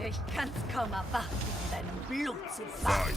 Ich kann's kaum erwarten, in deinem Blut zu baden.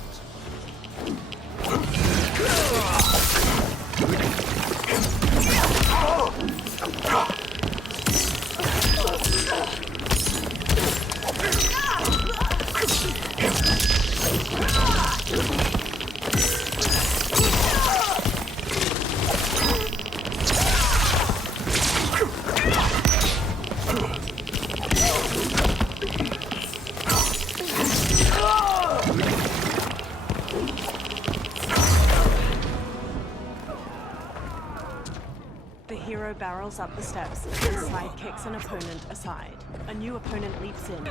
The hero barrels up the steps and side kicks an opponent aside. A new opponent leaps in.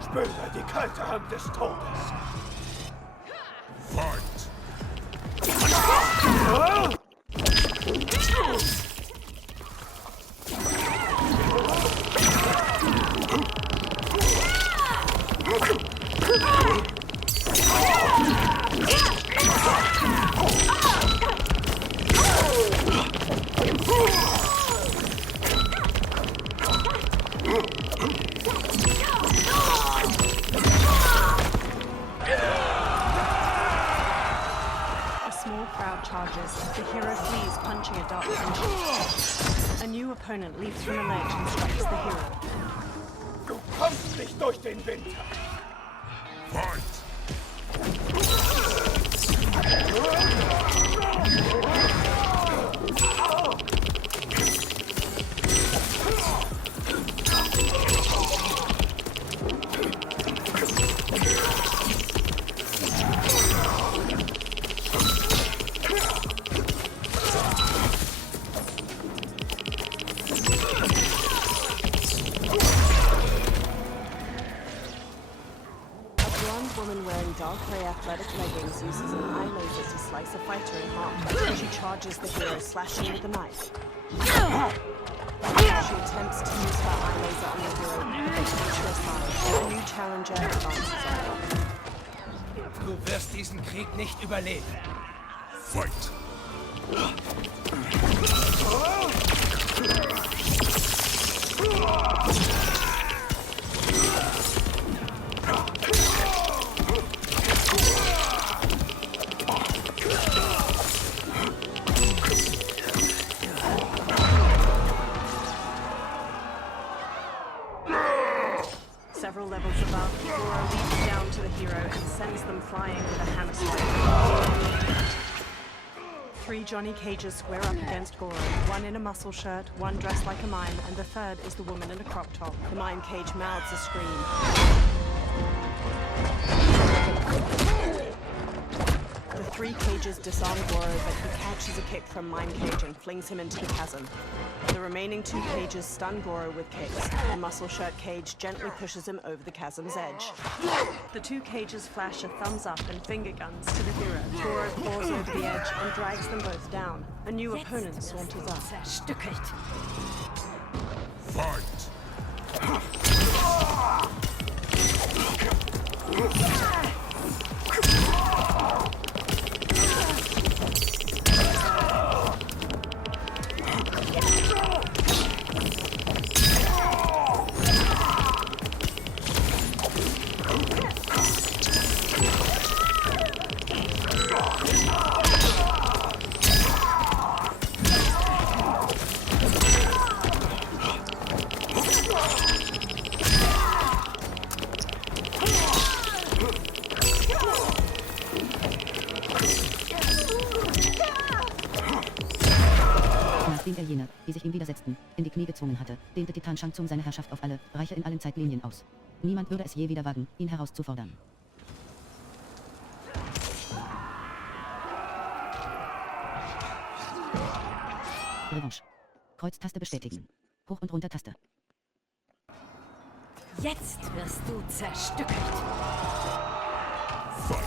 Spüre die kalte Hand des Todes. Fight! Charges. The hero flees, punching a dark punch. A new opponent leaps from a ledge and strikes the hero. Du kommst nicht durch den Winter. Fight! Dark grey athletic leggings uses an eye laser to slice a fighter in half. She charges the hero, slashing with a knife. She attempts to use her eye laser on the hero, but they push her aside. A new challenger advances on her. Du wirst diesen Krieg nicht überleben. Fight! Several levels above, Goro leaps down to the hero and sends them flying with a hammer strike. 3 Johnny Cages square up against Goro. One in a muscle shirt, one dressed like a mime, and the third is the woman in a crop top. The mime cage mouths a scream. The 3 cages disarm Goro, but he catches a kick from Mime Cage and flings him into the chasm. The remaining 2 cages stun Goro with kicks. The muscle shirt cage gently pushes him over the chasm's edge. The 2 cages flash a thumbs up and finger guns to the hero. Goro falls over the edge and drags them both down. A new opponent saunters up. Zerstückelt. Fight! Nachdem er jene, die sich ihm widersetzten, in die Knie gezwungen hatte, dehnte Titan Shang Tsung seine Herrschaft auf alle Reiche in allen Zeitlinien aus. Niemand würde es je wieder wagen, ihn herauszufordern. Revanche. Kreuztaste bestätigen. Hoch- und Runter-Taste. Jetzt wirst du zerstückelt. Fight!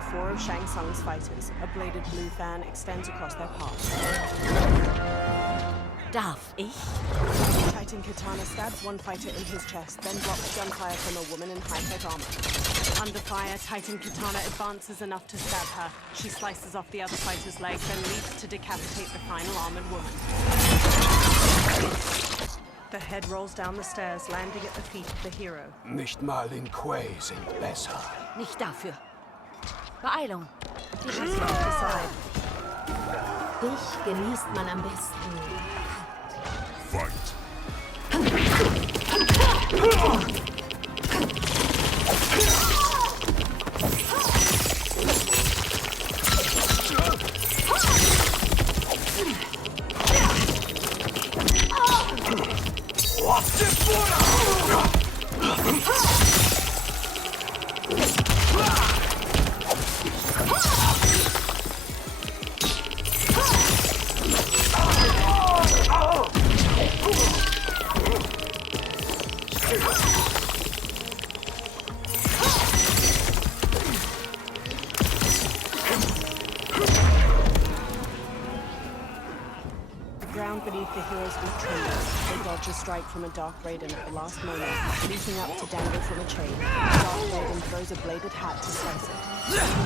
toward 4 of Shang Tsung's fighters. A bladed blue fan extends across their path. Darf ich? Titan Katana stabs one fighter in his chest, then blocks gunfire from a woman in high-tech armor. Under fire, Titan Katana advances enough to stab her. She slices off the other fighter's leg, then leaps to decapitate the final armored woman. The head rolls down the stairs, landing at the feet of the hero. Nicht mal in Quay sind besser. Nicht dafür. Beeilung. Die She steps aside. Dich genießt man am besten. Fight. Beneath the hero's feet trembles. They dodge a strike from a Dark Raiden at the last moment, leaping up to dangle from a chain. Dark Raiden throws a bladed hat to slice it.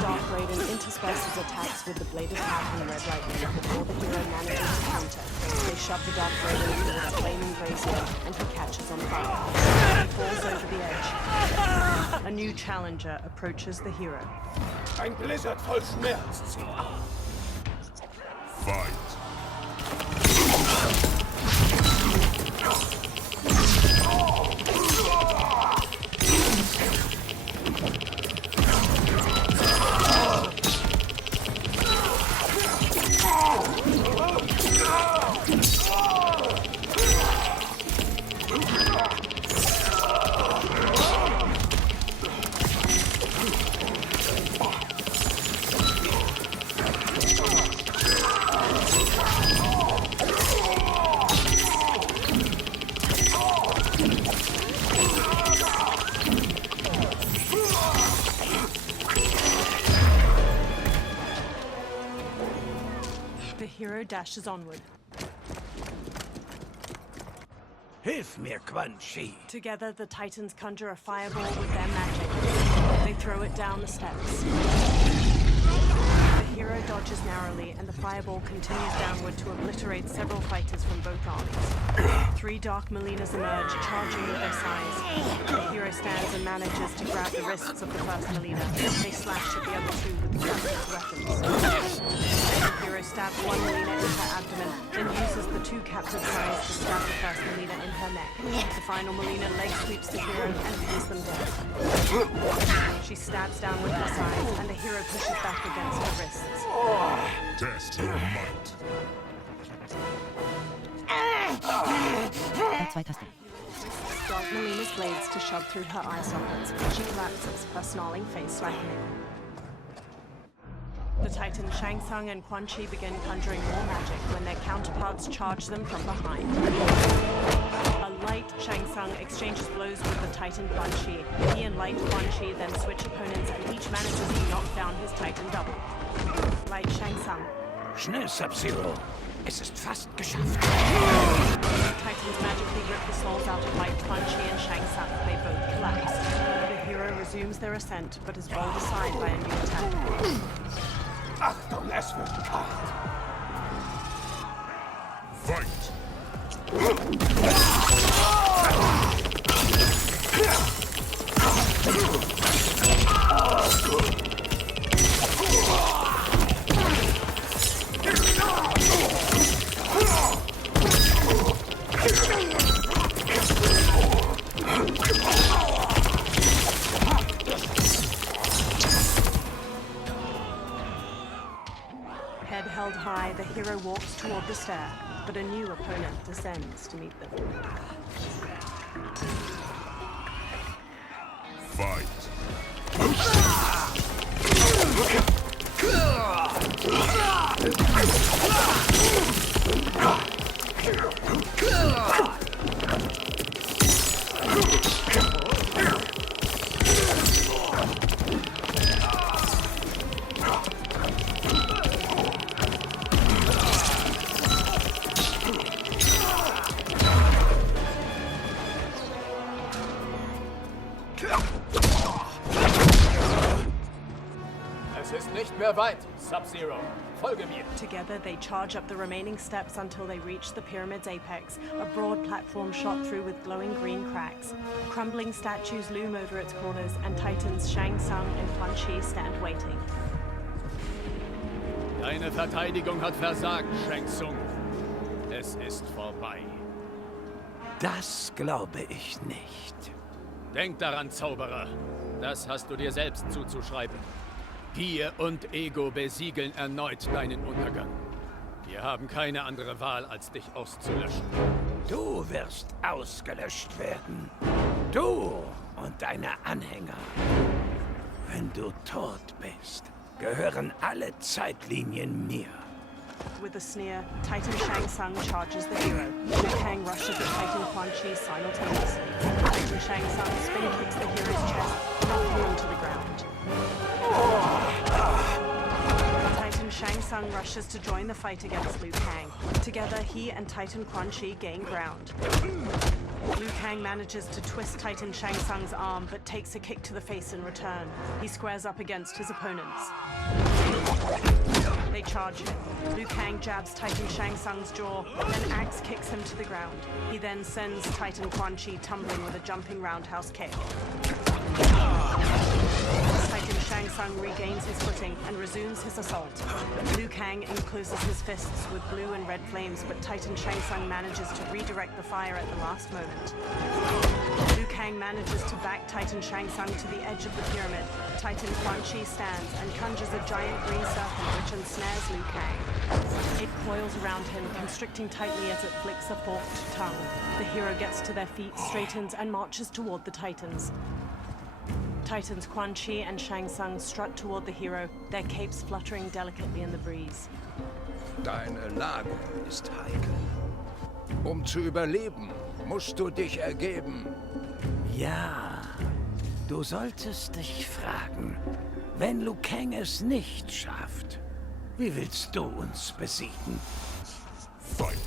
Dark Raiden intersperses attacks with the bladed hat and red lightning before the hero manages to counter. They shove the Dark Raiden toward a flaming brazier, and he catches on fire. He falls over the edge. A new challenger approaches the hero. Ein Blizzard voll Schmerz zieht auf. Fight. The hero dashes onward. Hilf mir, Quan Chi. Together, the Titans conjure a fireball with their magic. They throw it down the steps. The hero dodges narrowly, and the fireball continues downward to obliterate several fighters from both armies. 3 Dark Molinas emerge, charging with their size. The hero stands and manages to grab the wrists of the first Molina. They slash at the other 2 with the captured weapons. The hero stabs one Molina in her abdomen, then uses the 2 captured thighs to stab the first Molina in her neck. The final Molina leg sweeps the hero and pins them down. She stabs down with her sides, and the hero pushes back against her wrists. Test your might. R2-Taste. Dark Molina's blades to shove through her eye sockets. She collapses, her snarling face slackening. The Titan Shang Tsung and Quan Chi begin conjuring more magic when their counterparts charge them from behind. A light Shang Tsung exchanges blows with the Titan Quan Chi. He and light Quan Chi then switch opponents and each manages to knock down his Titan double. Light Shang Tsung. Schnell, Sub-Zero. Es ist fast geschafft. Titans magically rip the souls out of Light Quan Chi and Shang Tsung. They both collapse. The hero resumes their ascent, but is rolled aside by a new attack. Achtung, es wird kalt. Fight. Head held high, the hero walks toward the stair, but a new opponent descends to meet them. Fight. Nicht mehr weit, Sub-Zero. Folge mir. Together, they charge up the remaining steps until they reach the pyramid's apex, a broad platform shot through with glowing green cracks. Crumbling statues loom over its corners, and Titans Shang Tsung and Quan Chi stand waiting. Deine Verteidigung hat versagt, Shang Tsung. Es ist vorbei. Das glaube ich nicht. Denk daran, Zauberer. Das hast du dir selbst zuzuschreiben. Gier und Ego besiegeln erneut deinen Untergang. Wir haben keine andere Wahl, als dich auszulöschen. Du wirst ausgelöscht werden. Du und deine Anhänger. Wenn du tot bist, gehören alle Zeitlinien mir. With a sneer, Titan Shang Tsung charges the hero. Liu Kang rushes at Titan Quan Chi simultaneously. Titan Shang Tsung spin kicks the hero's chest, knocking him to the ground. Titan Shang Tsung rushes to join the fight against Liu Kang. Together, he and Titan Quan Chi gain ground. Liu Kang manages to twist Titan Shang Tsung's arm, but takes a kick to the face in return. He squares up against his opponents. They charge him. Liu Kang jabs Titan Shang Tsung's jaw, then axe kicks him to the ground. He then sends Titan Quan Chi tumbling with a jumping roundhouse kick. Titan Shang Tsung regains his footing and resumes his assault. Liu Kang encloses his fists with blue and red flames, but Titan Shang Tsung manages to redirect the fire at the last moment. Liu Kang manages to back Titan Shang Tsung to the edge of the pyramid. Titan Quan Chi stands and conjures a giant green serpent which ensnares Liu Kang. It coils around him, constricting tightly as it flicks a forked tongue. The hero gets to their feet, straightens, and marches toward the Titans. Titans Quan Chi and Shang Tsung strut toward the hero, their capes fluttering delicately in the breeze. Deine Lage ist heikel. Um zu überleben, musst du dich ergeben. Ja, du solltest dich fragen, wenn Liu Kang es nicht schafft, wie willst du uns besiegen? Fight.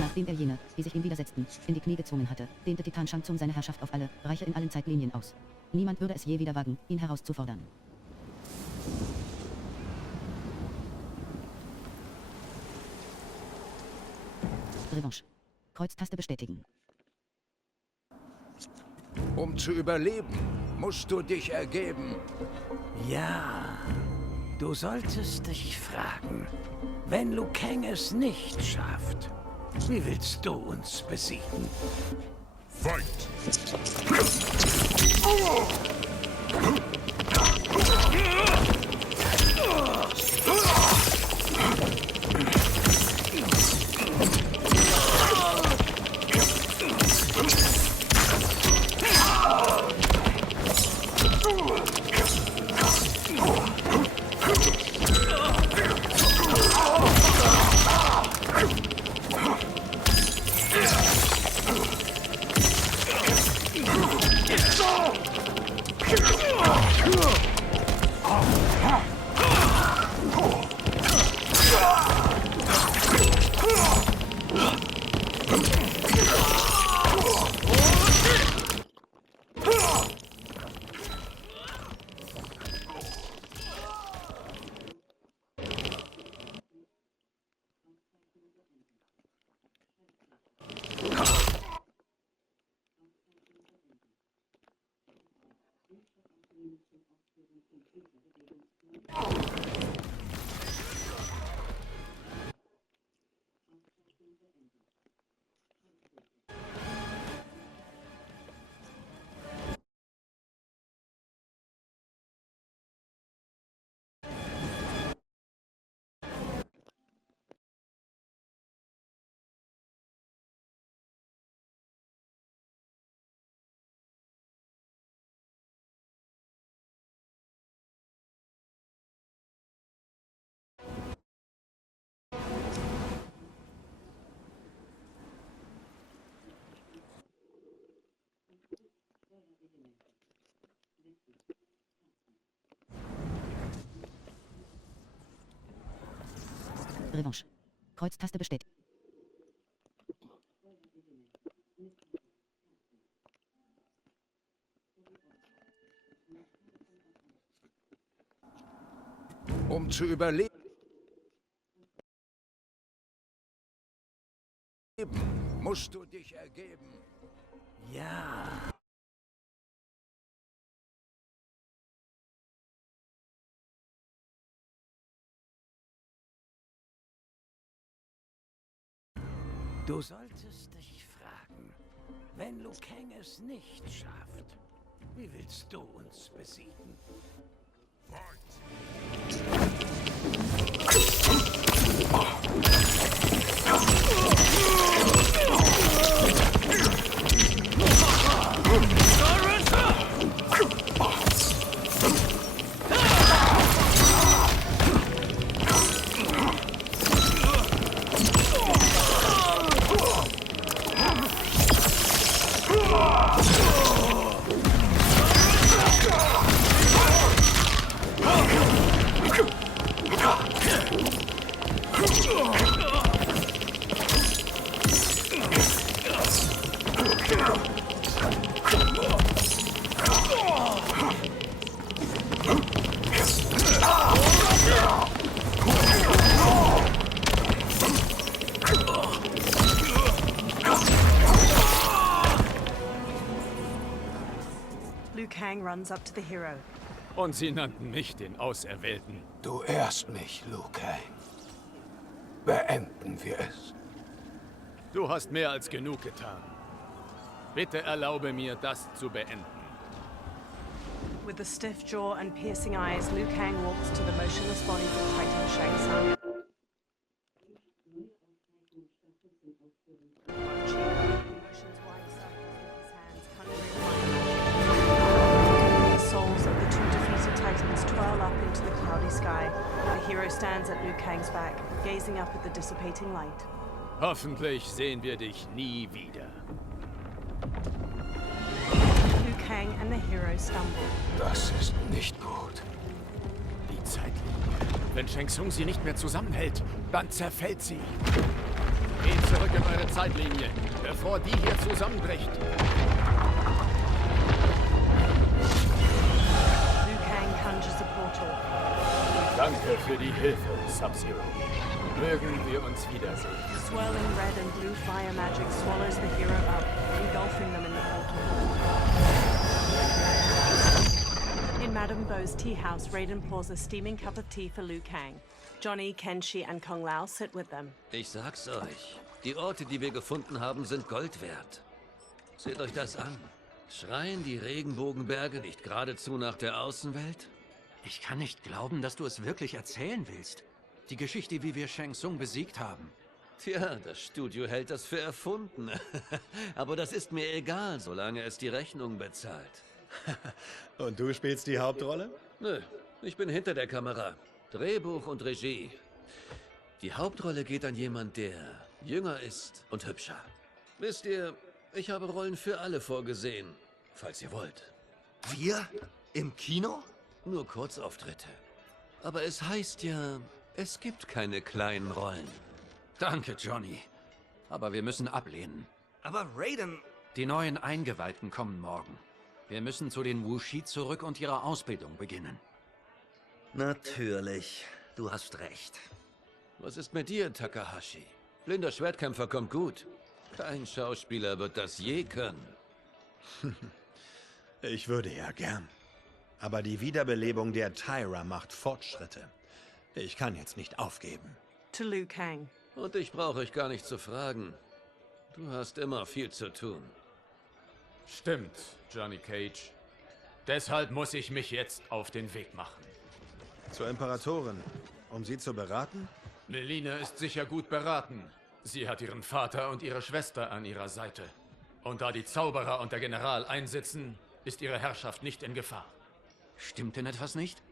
Nachdem er jene, die sich ihm widersetzten, in die Knie gezwungen hatte, dehnte Titan Shang Tsung seine Herrschaft auf alle Reiche in allen Zeitlinien aus. Niemand würde es je wieder wagen, ihn herauszufordern. Revanche. Kreuztaste bestätigen. Um zu überleben, musst du dich ergeben. Ja, du solltest dich fragen, wenn Liu Kang es nicht schafft, wie willst du uns besiegen? Fight. Revanche. Kreuztaste bestätigt. Um zu überleben, musst du dich ergeben. Ja. Du solltest dich fragen, wenn Liu Kang es nicht schafft, wie willst du uns besiegen? Liu Kang runs up to the hero. Und sie nannten mich den Auserwählten. Du ehrst mich, Liu Kang. Beenden wir es. Du hast mehr als genug getan. Bitte erlaube mir, das zu beenden. With a stiff jaw and piercing eyes, Liu Kang walks to the motionless bodies of Titan Shang Tsung. Motions wide circles with his hands, conjuring the souls of the two defeated Titans twirl up into the cloudy sky. The hero stands at Liu Kang's back, gazing up at the dissipating light. Hoffentlich sehen wir dich nie wieder. Liu Kang and the hero stumble. Das ist nicht gut. Die Zeitlinie. Wenn Shang Tsung sie nicht mehr zusammenhält, dann zerfällt sie. Geht zurück in eure Zeitlinie, bevor die hier zusammenbricht. Liu Kang conjures a portal. Danke für die Hilfe, Sub-Zero. Mögen wir uns wiedersehen. Swirling red and blue fire magic swallows the hero up, engulfing them in the portal. In Madame Bo's tea house, Raiden pours a steaming cup of tea for Liu Kang. Johnny, Kenshi, and Kung Lao sit with them. Ich sag's euch, die Orte, die wir gefunden haben, sind Gold wert. Seht euch das an. Schreien die Regenbogenberge nicht geradezu nach der Außenwelt? Ich kann nicht glauben, dass du es wirklich erzählen willst. Die Geschichte, wie wir Shang Tsung besiegt haben. Tja, das Studio hält das für erfunden. Aber das ist mir egal, solange es die Rechnung bezahlt. Und du spielst die Hauptrolle? Nö, ich bin hinter der Kamera. Drehbuch und Regie. Die Hauptrolle geht an jemand, der jünger ist und hübscher. Wisst ihr, ich habe Rollen für alle vorgesehen, falls ihr wollt. Wir? Im Kino? Nur Kurzauftritte. Aber es heißt ja, es gibt keine kleinen Rollen. Danke, Johnny. Aber wir müssen ablehnen. Aber Raiden... Die neuen Eingeweihten kommen morgen. Wir müssen zu den Wuxi zurück und ihre Ausbildung beginnen. Natürlich. Du hast recht. Was ist mit dir, Takahashi? Blinder Schwertkämpfer kommt gut. Kein Schauspieler wird das je können. Ich würde ja gern. Aber die Wiederbelebung der Tyra macht Fortschritte. Ich kann jetzt nicht aufgeben. To Liu Kang. Und ich brauche euch gar nicht zu fragen. Du hast immer viel zu tun. Stimmt, Johnny Cage. Deshalb muss ich mich jetzt auf den Weg machen. Zur Imperatorin, um sie zu beraten? Melina ist sicher gut beraten. Sie hat ihren Vater und ihre Schwester an ihrer Seite. Und da die Zauberer und der General einsitzen, ist ihre Herrschaft nicht in Gefahr. Stimmt denn etwas nicht?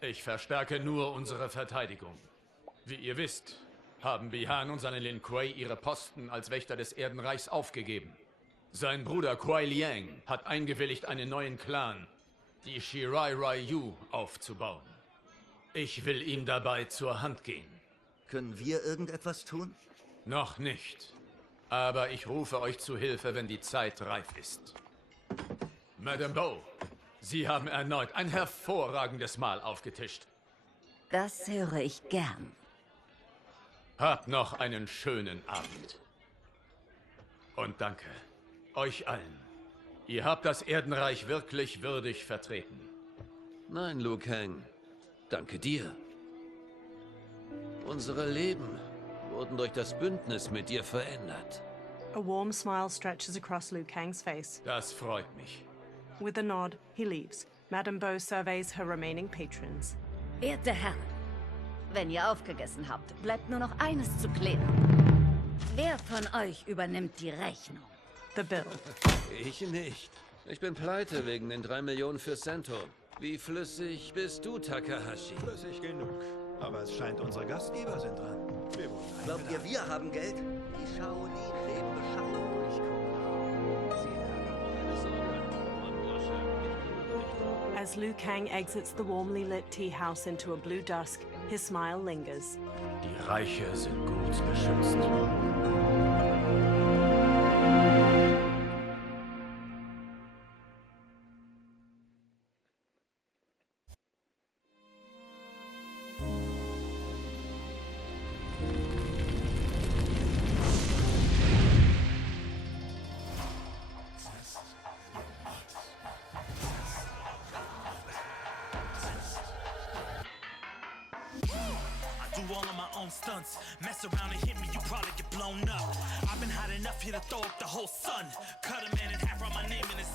Ich verstärke nur unsere Verteidigung. Wie ihr wisst, haben Bihan und seine Lin Kuei ihre Posten als Wächter des Erdenreichs aufgegeben. Sein Bruder Kuai Liang hat eingewilligt, einen neuen Clan, die Shirai Ryu, aufzubauen. Ich will ihm dabei zur Hand gehen. Können wir irgendetwas tun? Noch nicht. Aber ich rufe euch zu Hilfe, wenn die Zeit reif ist. Madame Bow, Sie haben erneut ein hervorragendes Mahl aufgetischt. Das höre ich gern. Habt noch einen schönen Abend. Und danke euch allen. Ihr habt das Erdenreich wirklich würdig vertreten. Nein, Liu Kang. Danke dir. Unsere Leben wurden durch das Bündnis mit dir verändert. A warm smile stretches across Liu Kang's face. Das freut mich. With a nod, he leaves. Madame Bow surveys her remaining patrons. Werte Herren, wenn ihr aufgegessen habt, bleibt nur noch eines zu klären. Wer von euch übernimmt die Rechnung? The bill. Ich nicht. Ich bin pleite wegen den 3 Millionen für Sento. Wie flüssig bist du, Takahashi? Flüssig genug. Aber es scheint, unsere Gastgeber sind dran. Wir wurden Glaubt ihr, wir haben Geld? Die Shaolin leben beschaffen durch Kombat. As Liu Kang exits the warmly lit tea house into a blue dusk, his smile lingers. Die Reiche sind gut beschützt. Do all of my own stunts. Mess around and hit me, you probably get blown up. I've been hot enough here to throw up the whole sun. Cut a man in half, write my name in his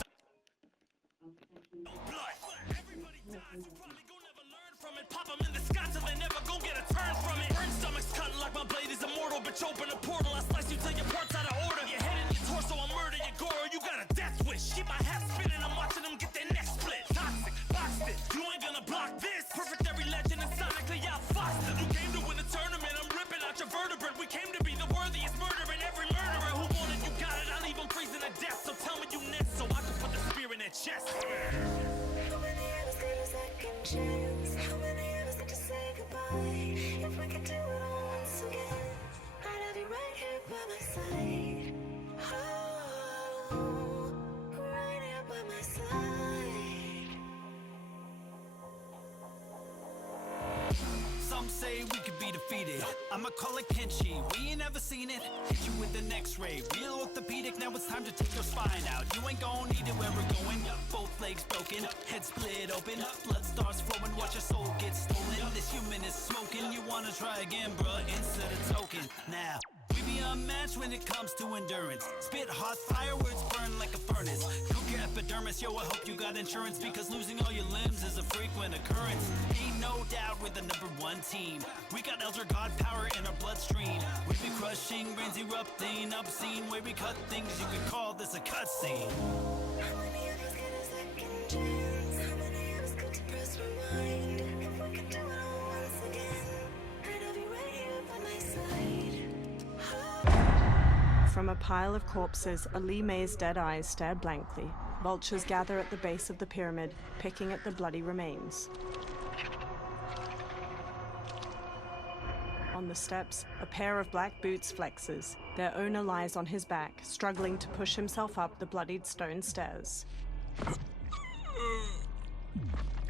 blood. Everybody dies, you probably gon' never learn from it. Pop them in the sky till they never gon' get a turn from it. Burn stomachs cutting like my blade is immortal. Bitch, open a portal, I slice you till your parts out of order. Your head and your torso, I murder your gore. You got a death wish. Keep my hat spinning, I'm watching them get their neck split. Toxic, boxed it, you ain't gonna block this. Perfect every legend and sonically outfoxed them. You came to win the tournament, I'm ripping out your vertebrae. We came to be the worthiest murderer, and every murderer who wanted you got it. I'll leave them freezing to death, so tell me you next so I can put the spear in their chest. How many of us get a second chance? How many of us get to say goodbye? If we could do it all once again, I'd have you right here by my side. Oh, right here by my side. Some say we could be defeated. I'ma call it Kenshi. We ain't ever seen it. Hit you with an X-ray. Real orthopedic. Now it's time to take your spine out. You ain't gon' need it where we're going. Both legs broken, head split open. Blood starts flowing. Watch your soul get stolen. This human is smoking. You wanna try again, bruh? Instead of token. Now. We be unmatched when it comes to endurance. Spit hot fire words burn like a furnace. Cook your epidermis, yo, I hope you got insurance, because losing all your limbs is a frequent occurrence. Ain't no doubt we're the #1 team. We got Elder God power in our bloodstream. We be crushing, brains erupting, obscene. Way we cut things, you could call this a cutscene. How many of us get a second chance? How many of us could to press rewind? If we could do it all once again, I'd have you right here by my side. From a pile of corpses, Ali May's dead eyes stare blankly. Vultures gather at the base of the pyramid, picking at the bloody remains. On the steps, a pair of black boots flexes. Their owner lies on his back, struggling to push himself up the bloodied stone stairs.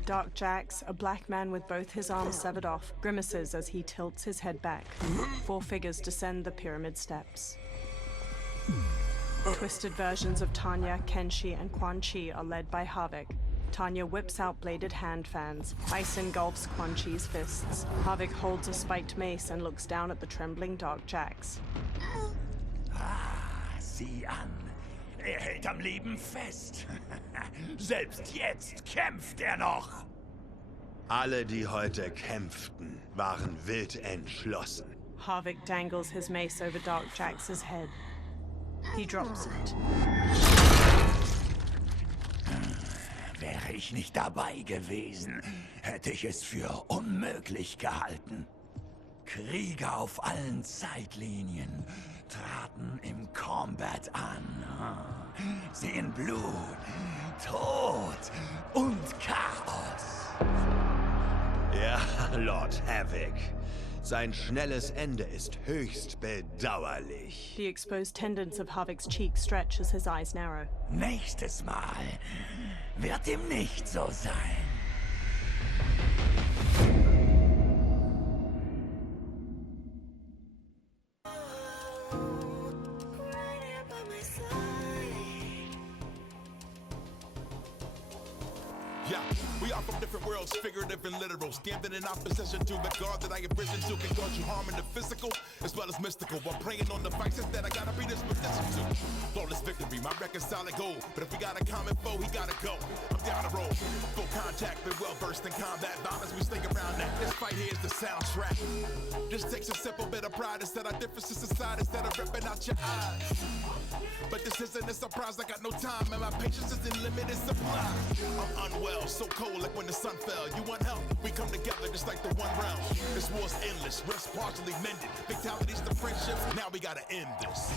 Dark Jax, a black man with both his arms severed off, grimaces as he tilts his head back. 4 figures descend the pyramid steps. Twisted versions of Tanya, Kenshi, and Quan Chi are led by Havik. Tanya whips out bladed hand fans. Ice engulfs Quan Chi's fists. Havik holds a spiked mace and looks down at the trembling Dark Jax. Sieh an. Hält am Leben fest. Selbst jetzt kämpft noch. Alle, die heute kämpften, waren wild entschlossen. Havik dangles his mace over Dark Jax's head. He drops it. Wäre ich nicht dabei gewesen, hätte ich es für unmöglich gehalten. Krieger auf allen Zeitlinien traten im Kombat an. Sehen Blut, Tod und Chaos. Ja, Lord Havik. Sein schnelles Ende ist höchst bedauerlich. The exposed tendons of Havok's cheek stretch as his eyes narrow. Nächstes Mal wird ihm nicht so sein. Yeah, we are from different worlds, figurative and literal. Standing in opposition to the God that I have risen to can cause you harm in the physical as well as mystical. While praying on the vices that I gotta be this position to. Flawless victory, my record's solid gold. But if we got a common foe, he gotta go. I'm down the road, full contact, been well versed in combat. Violence, we stay around that. This fight here is the soundtrack. This takes a simple bit of pride instead of differences aside, instead of ripping out your eyes. But this isn't a surprise, I got no time, and my patience is in limited supply. I'm unwell, so cold like when the sun fell. You want help? We come together just like the one realm. This war's endless, rest partially mended. Fatalities to friendships, now we gotta end this.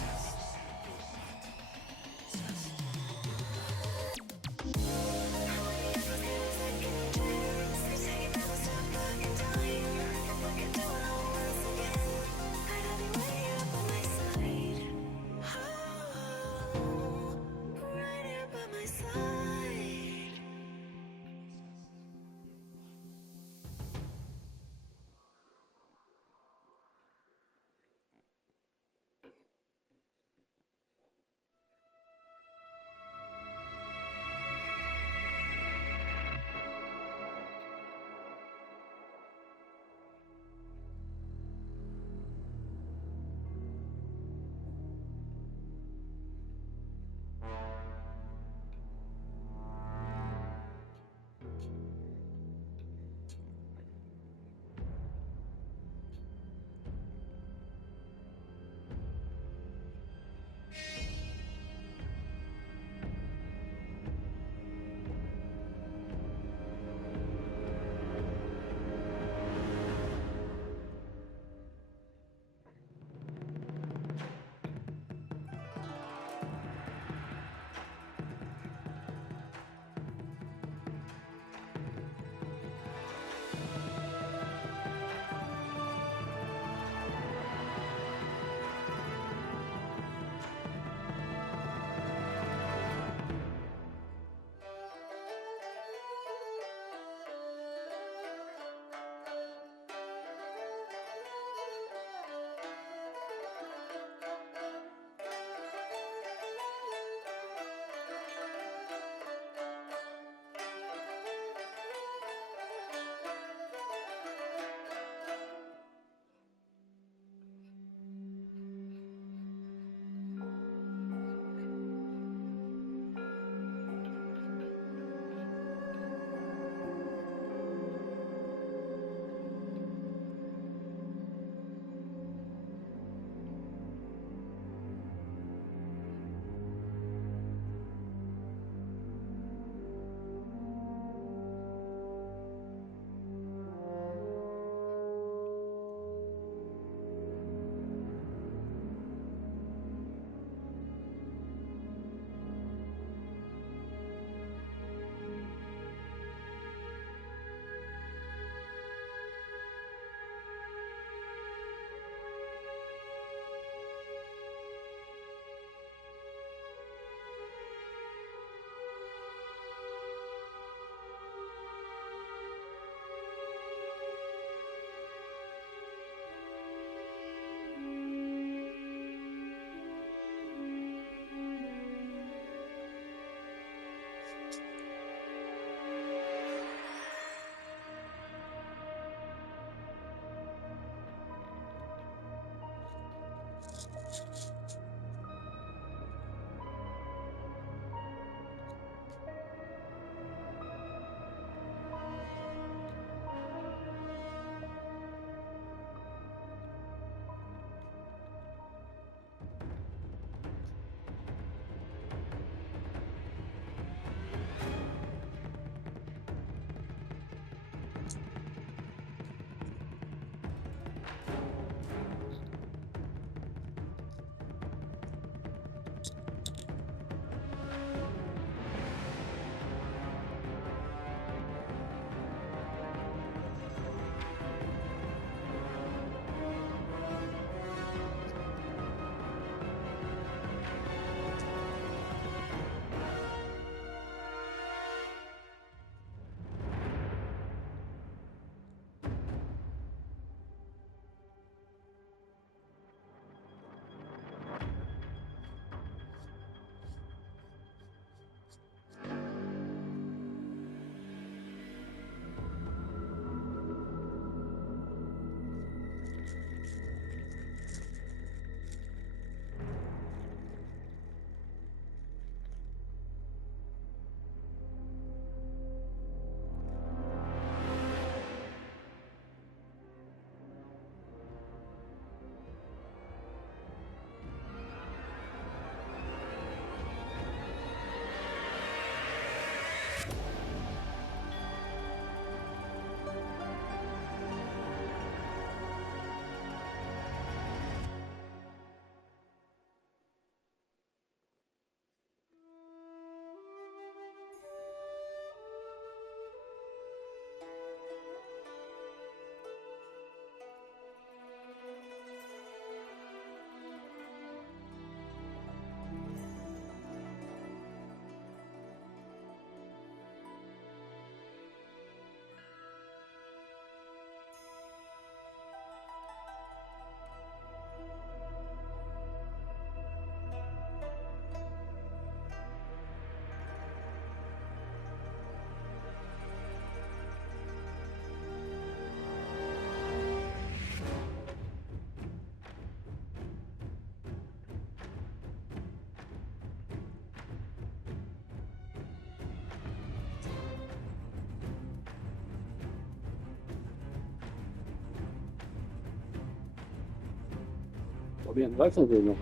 Probieren, weiß natürlich noch.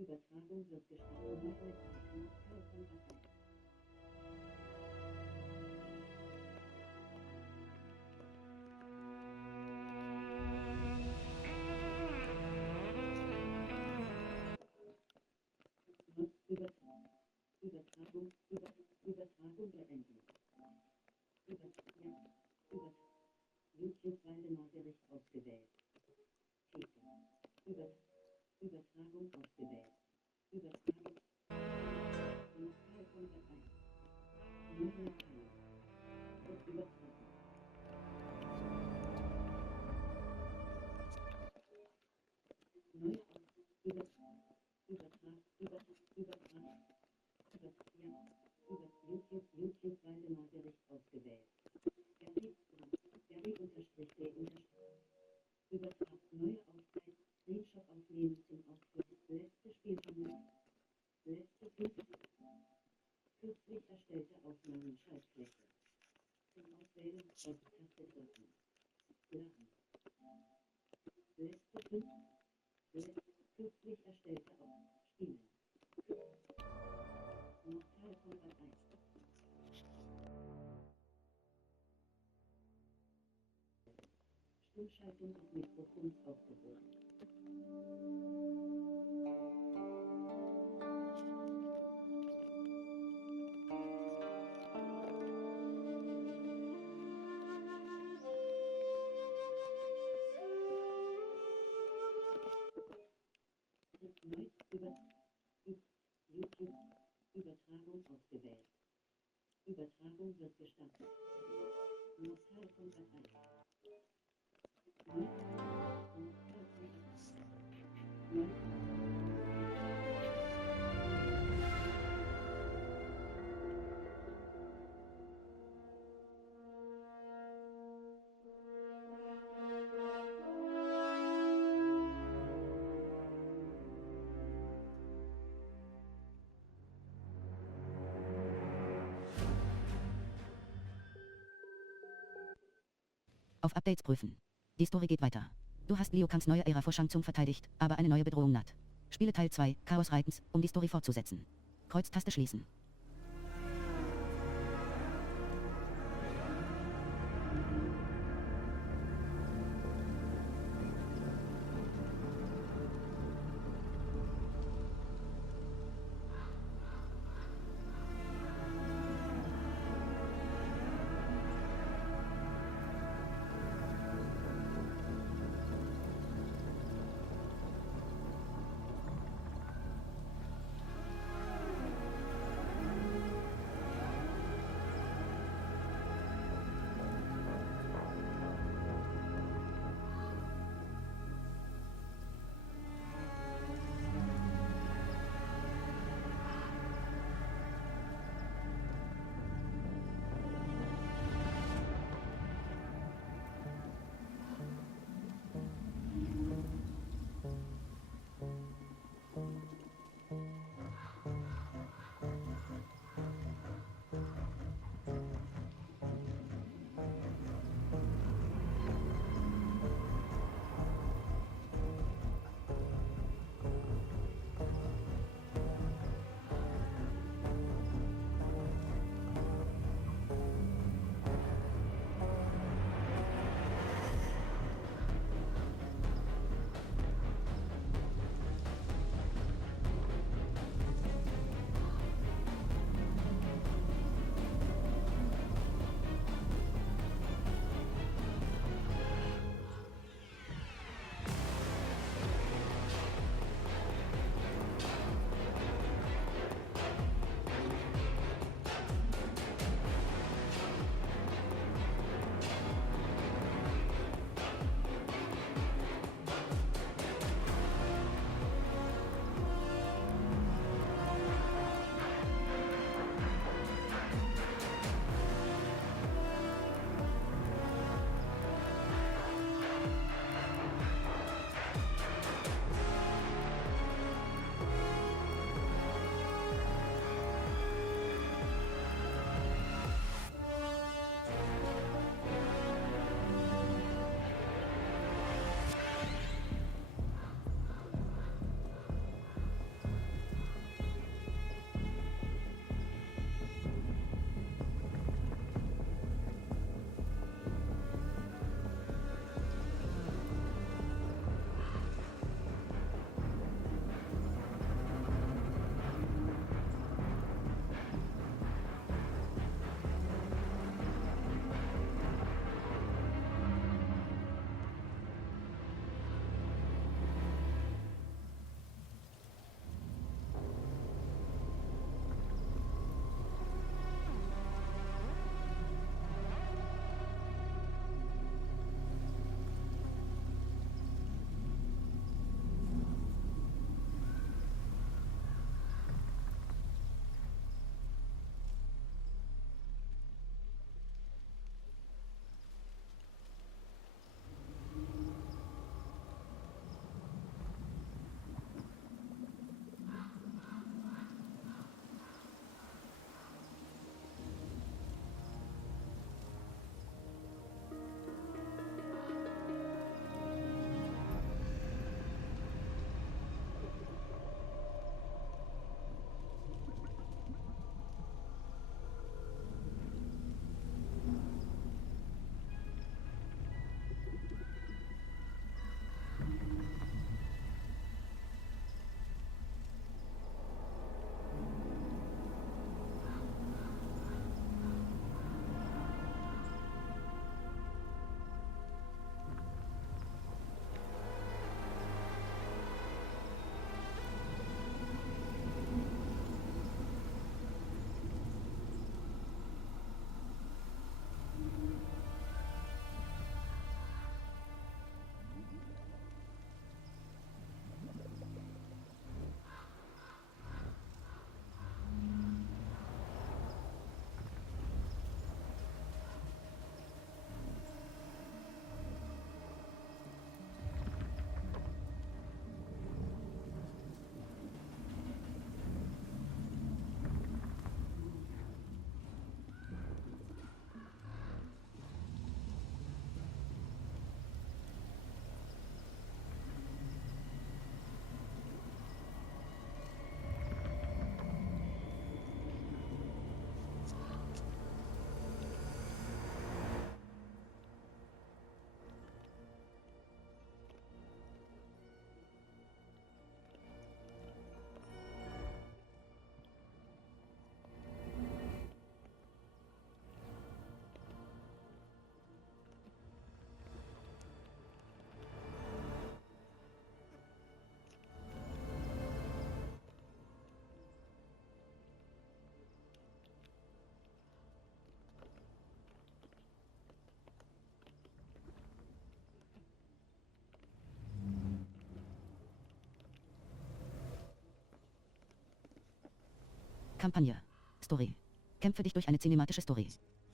Übertragung wird gestartet mit Mitteilung. Keine Kontakte. Auf Updates prüfen. Die Story geht weiter. Du hast Liu Kangs neue Ära vor Shang Tsung verteidigt, aber eine neue Bedrohung naht. Spiele Teil 2, Chaos Reitens, um die Story fortzusetzen. Kreuztaste schließen. Kampagne. Story. Kämpfe dich durch eine cinematische Story.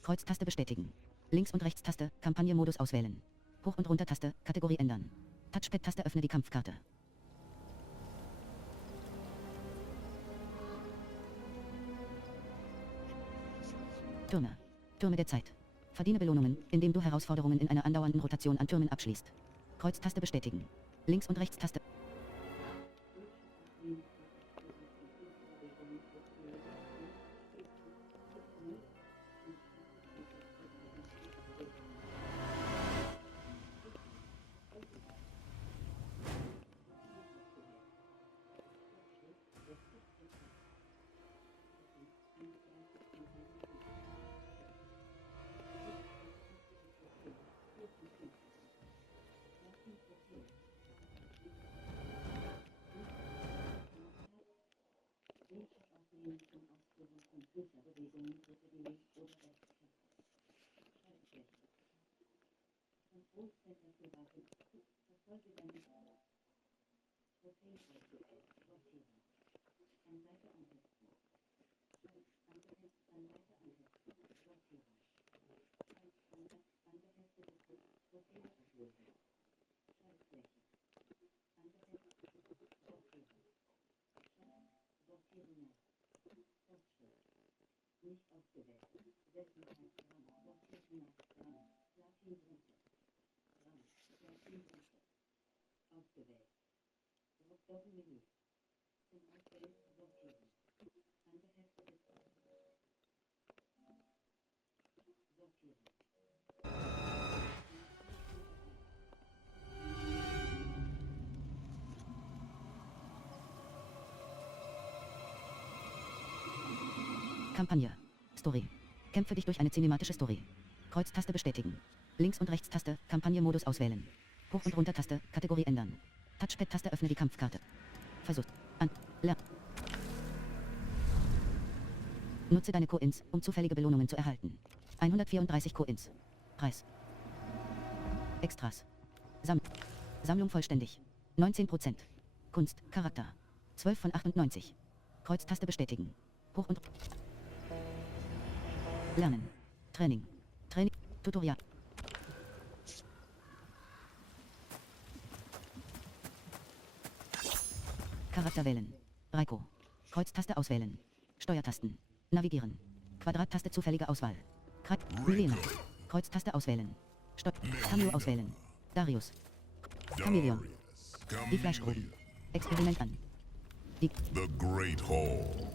Kreuztaste bestätigen. Links- und Rechtstaste, Kampagne-Modus auswählen. Hoch- und Runter-Taste, Kategorie ändern. Touchpad-Taste öffne die Kampfkarte. Türme. Türme der Zeit. Verdiene Belohnungen, indem du Herausforderungen in einer andauernden Rotation an Türmen abschließt. Kreuztaste bestätigen. Links- und Rechtstaste. Kampagne. Story. Kämpfe dich durch eine cinematische Story. Kreuztaste bestätigen. Links- und Rechtstaste, Kampagne-Modus auswählen. Hoch- und Runter-Taste, Kategorie ändern. Touchpad-Taste öffne die Kampfkarte. Versuch. Nutze deine Coins, um zufällige Belohnungen zu erhalten. 134 Coins. Preis. Extras. Sammlung vollständig. 19%. Kunst, Charakter. 12 von 98. Kreuztaste bestätigen. Hoch- und Lernen. Training. Tutorial. Charakter wählen. Reiko. Kreuztaste auswählen. Steuertasten. Navigieren. Quadrattaste zufällige Auswahl. Milena. Kreuztaste auswählen. Cameo auswählen. Darius. Chameleon. Die Fleischgruben. Experiment an. The Great Hall.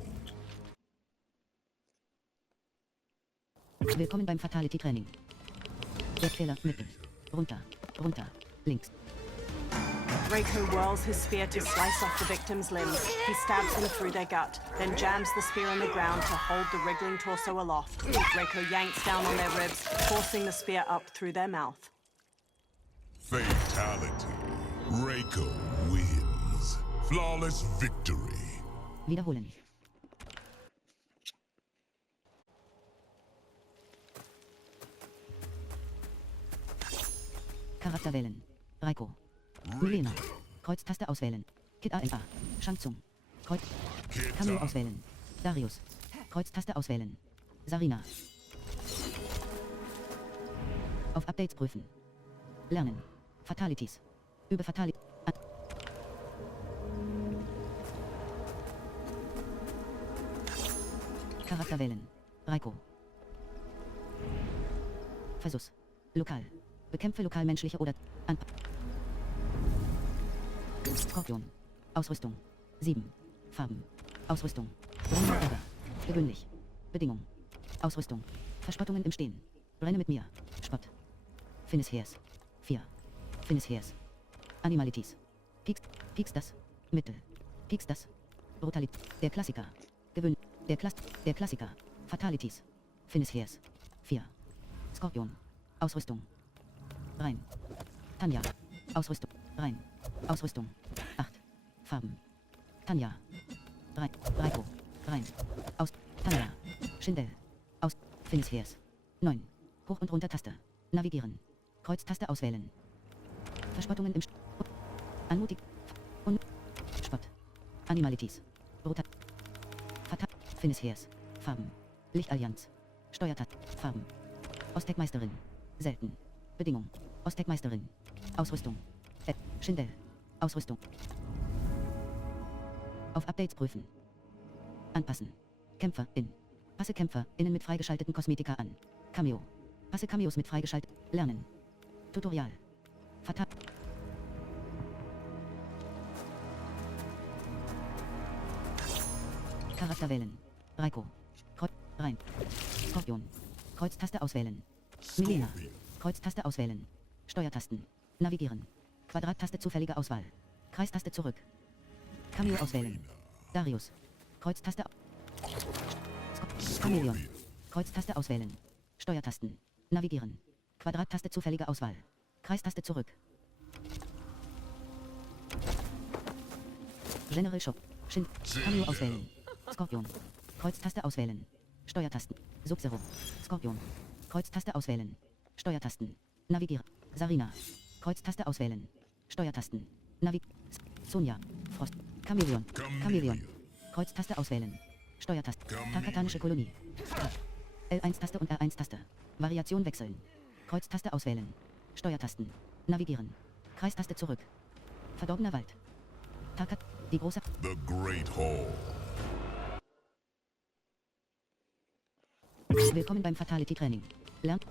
Willkommen beim Fatality Training. Fehler, Mittel. Runter. Links. Reiko whirls his spear to slice off the victim's limbs. He stabs them through their gut, then jams the spear in the ground to hold the wriggling torso aloft. Reiko yanks down on their ribs, forcing the spear up through their mouth. Fatality. Reiko wins. Flawless victory. Wiederholen. Charakter wählen. Reiko. Milena. Kreuztaste auswählen. Kid ANA. Shang Tsung. Kreuz. Cameo auswählen. Darius. Kreuztaste auswählen. Sarina. Auf Updates prüfen. Lernen. Fatalities. Über Fatalities. Charakter wählen. Reiko. Versuch. Lokal. Bekämpfe lokal menschliche oder Skorpion. Ausrüstung. 7. Farben. Ausrüstung. Brennende Ärger. Gewöhnlich. Bedingung. Ausrüstung. Verspottungen im Stehen. Brenne mit mir. Spott. Finis Heers. 4. Finis Heers. Animalities. Pieks das. Mittel. Pieks das. Brutalität. Der Klassiker. Gewöhnlich. Der Klassiker. Fatalities. Finis Heers. 4. Skorpion. Ausrüstung. Rein. Tanja. Ausrüstung. Rein. Ausrüstung. 8. Farben. Tanja. Reiko. Rein. Aus. Tanja. Schindel. Aus. Finis Heers. 9. Hoch- und Runter-Taste. Navigieren. Kreuztaste auswählen. Verspottungen im Anmutig. Und Spott. Animalities. Brutal. Finishers. Farben. Lichtallianz. Steuertaste. Farben. Ostdeckmeisterin. Selten. Bedingung. Ostdeckmeisterin. Ausrüstung. Schindel. Ausrüstung. Auf Updates prüfen. Anpassen. Kämpfer in. Passe Kämpfer innen mit freigeschalteten Kosmetika an. Cameo. Passe Cameos mit freigeschaltet. Lernen. Tutorial. Fatal. Charakter wählen. Reiko. Kreuz. Rein. Skorpion. Kreuztaste auswählen. Milena. Kreuztaste auswählen. Steuertasten. Navigieren. Quadrattaste zufällige Auswahl. Kreistaste zurück. Cameo auswählen. Darius. Kreuztaste. Chameleon. Kreuztaste auswählen. Steuertasten. Navigieren. Quadrattaste zufällige Auswahl. Kreistaste zurück. General Shop. Cameo auswählen. Skorpion. Kreuztaste auswählen. Steuertasten. Sub-Zero. Skorpion. Kreuztaste auswählen. Steuertasten. Navigieren. Sarina. Kreuztaste auswählen. Steuertasten. Sonja. Frost. Chameleon. Chameleon. Kreuztaste auswählen. Steuertaste. Takatanische Kolonie. L1-Taste und R1-Taste. Variation wechseln. Kreuztaste auswählen. Steuertasten. Navigieren. Kreistaste zurück. Verdorbener Wald. Takat. Die große. The Great Hall. Willkommen beim Fatality Training. Lernt.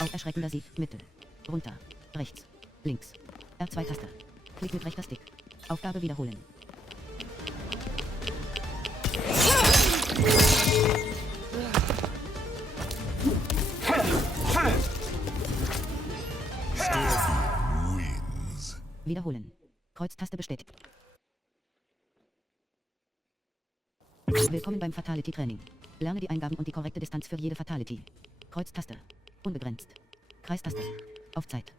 Auf erschreckender Sieg. Mittel. Runter. Rechts. Links. R2-Taste. Klick mit rechter Stick. Aufgabe wiederholen. Wiederholen. Kreuztaste bestätigt. Willkommen beim Fatality Training. Lerne die Eingaben und die korrekte Distanz für jede Fatality. Kreuztaste. Unbegrenzt. Kreistaste. Auf Zeit.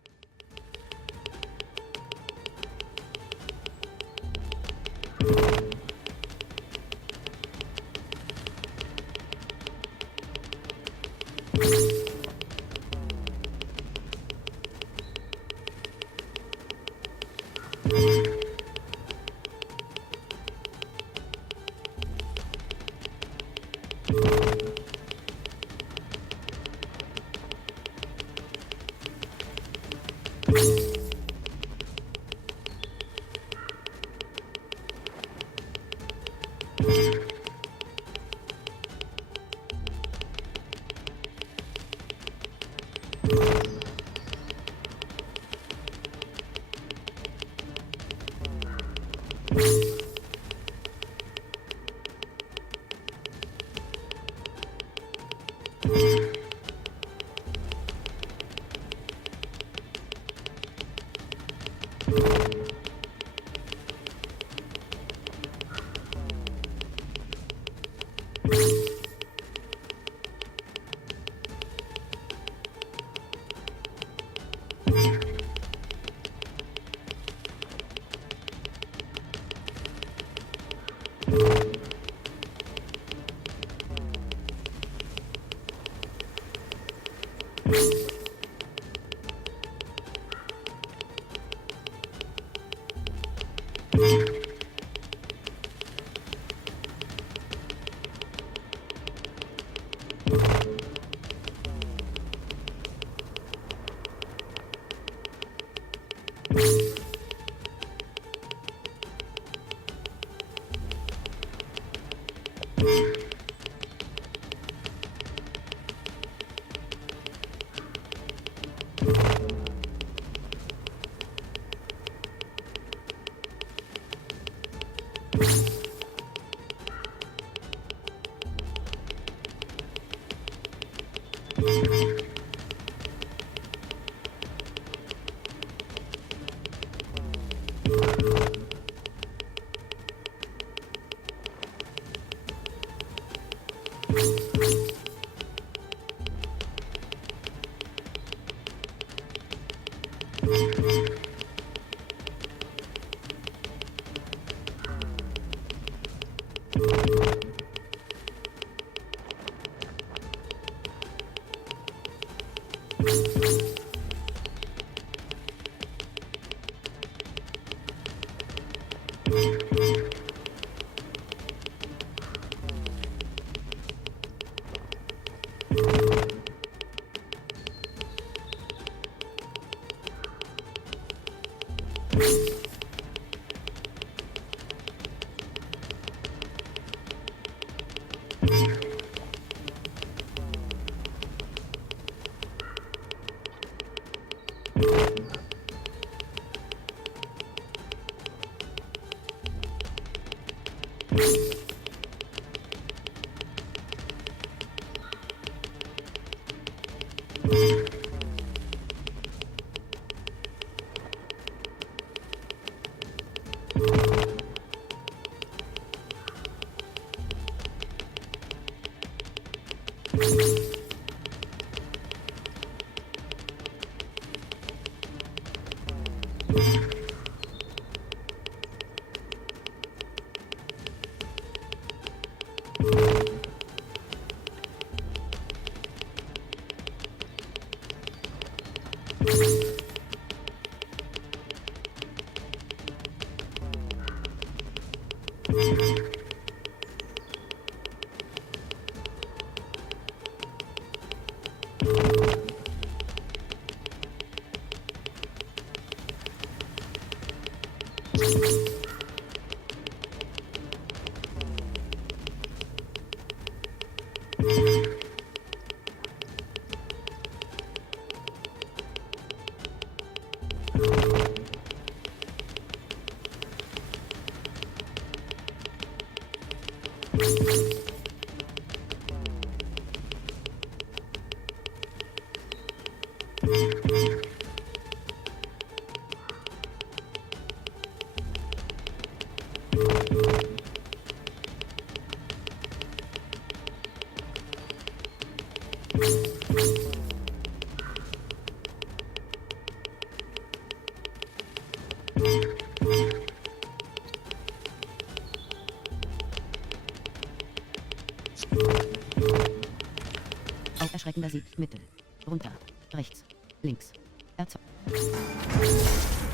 Auf erschreckender Sieg, Mittel. Runter. Rechts. Links.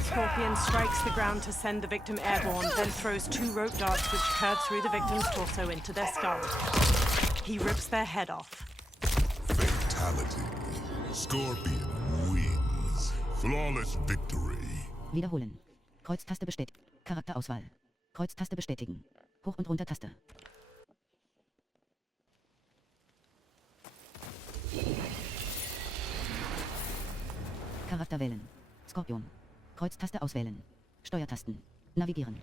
Scorpion strikes the ground to send the victim airborne, then throws 2 rope darts which curve through the victim's torso into their skull. He rips their head off. Fatality. Scorpion wins. Flawless victory. Wiederholen. Kreuztaste bestätigen. Charakterauswahl. Kreuztaste bestätigen. Hoch- und Runter-Taste. Charakter wählen. Skorpion. Kreuztaste auswählen. Steuertasten. Navigieren.